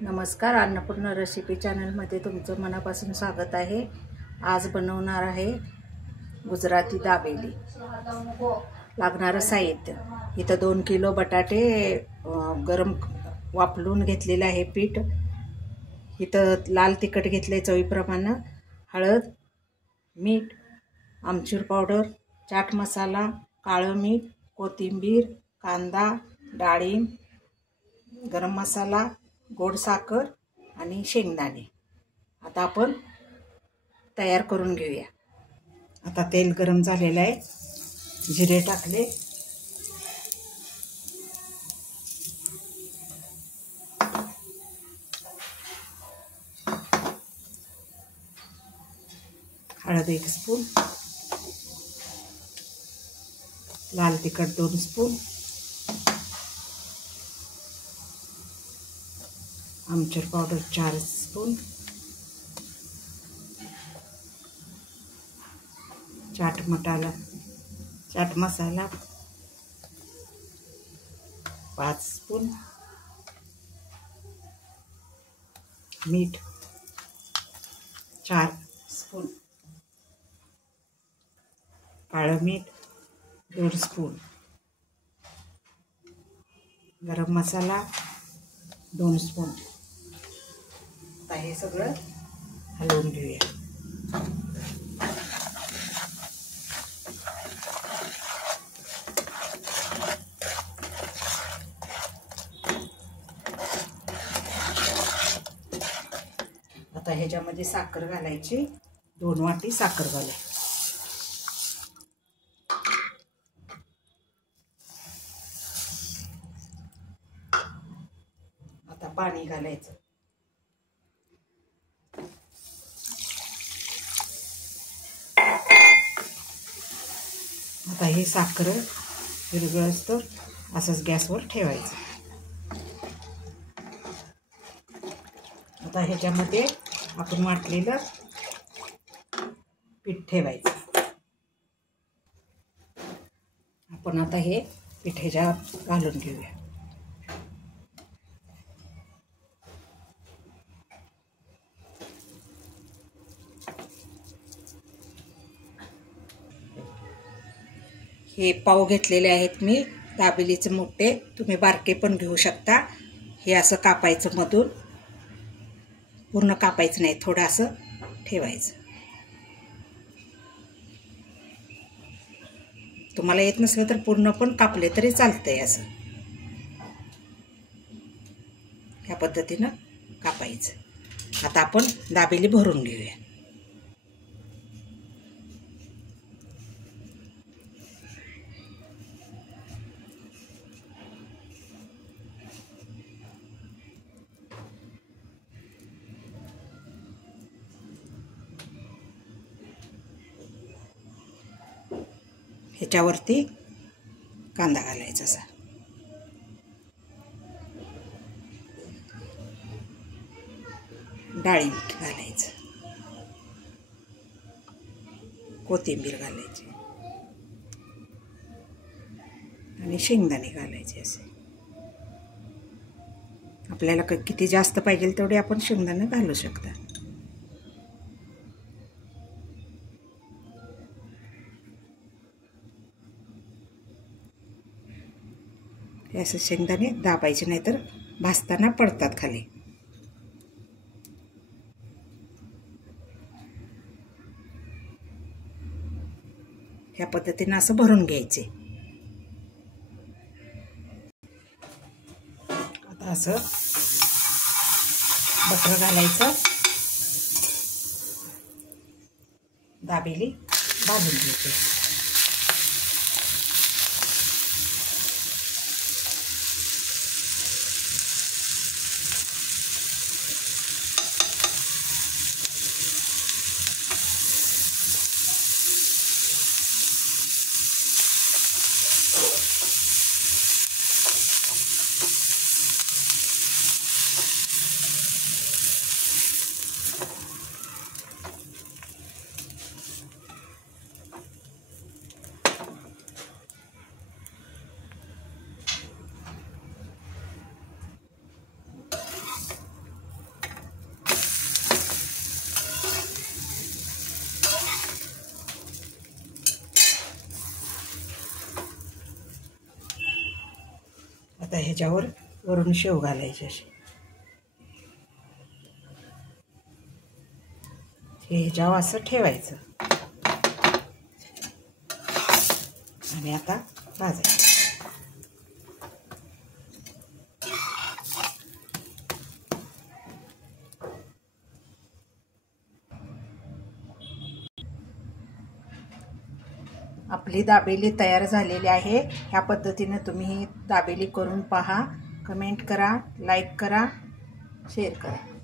नमस्कार, अन्नपूर्णा रेसिपी चॅनलमध्ये तुमचं मनापासून स्वागत आहे। आज बनवणार आहे गुजराती दाबेली। लागणारं साहित्य इथं 2 किलो बटाटे गरम वाफलून घेतलेले आहे पीठ। इथं लाल तिखट घेतले चवीप्रमाणे, हळद, मीठ, आमचूर पावडर, चाट मसाला, काळं मीठ, कोथिंबीर, कांदा, डाळिंब, गरम मसाला, गोड साखर आणि शेंगदाणे। आता आपण तयार करून घेऊया। आता तेल गरम झालेलं आहे, जिरे टाकले, हळद 1 स्पून, लाल तिखट 2 स्पून, आमचूर powder 4 spoon, chaat masala 5 spoon, मीठ 4 स्पून, काळं मीठ 2 स्पून, गरम मसाला 2 स्पून। आता हे सगळं हलवून घेऊया। आता ह्याच्यामध्ये साखर घालायची, 2 वाटी साखर घालायची। आता पाणी घालायचं। आता हे साखर विरघळेस्तोवर असंच गॅसवर ठेवायचं। आता ह्याच्यामध्ये आपण वाटलेलं पीठ ठेवायचं। आपण आता हे पीठ ह्याच्यावर घालून घेऊया। हे पाव घेतलेले आहेत मी, दाबेलीचे मोठे, तुम्ही बारके पण घेऊ शकता। हे असं कापायचं, मधून पूर्ण कापायचं नाही, थोडं असं ठेवायचं। तुम्हाला येत नसलं तर पूर्ण पण कापले तरी चालतंय। असं ह्या पद्धतीनं कापायचं। आता आपण दाबेली भरून घेऊया। ह्याच्यावरती कांदा घालायचा, असा डाळिंब घालायचं, कोथिंबीर घालायची आणि शेंगदाणे घालायचे। असे आपल्याला किती जास्त पाहिजे तेवढे आपण शेंगदाणे घालू शकता। हे असं शेंगदाणे दाबायचे, नाहीतर भाजताना पडतात खाली। ह्या पद्धतीने असं भरून घ्यायचे। आता असं बटर घालायचं, दाबेली भाजून घ्यायची। आता ह्याच्यावर वरून शेव घालायची अशी. हे ह्याच्यावर असं ठेवायचं आणि आता भाजायचं. आपली दाबेली तयार झालेली आहे. ह्या पद्धतीने तुम्ही दाबेली करून पहा. कमेंट करा, लाईक करा, शेअर करा.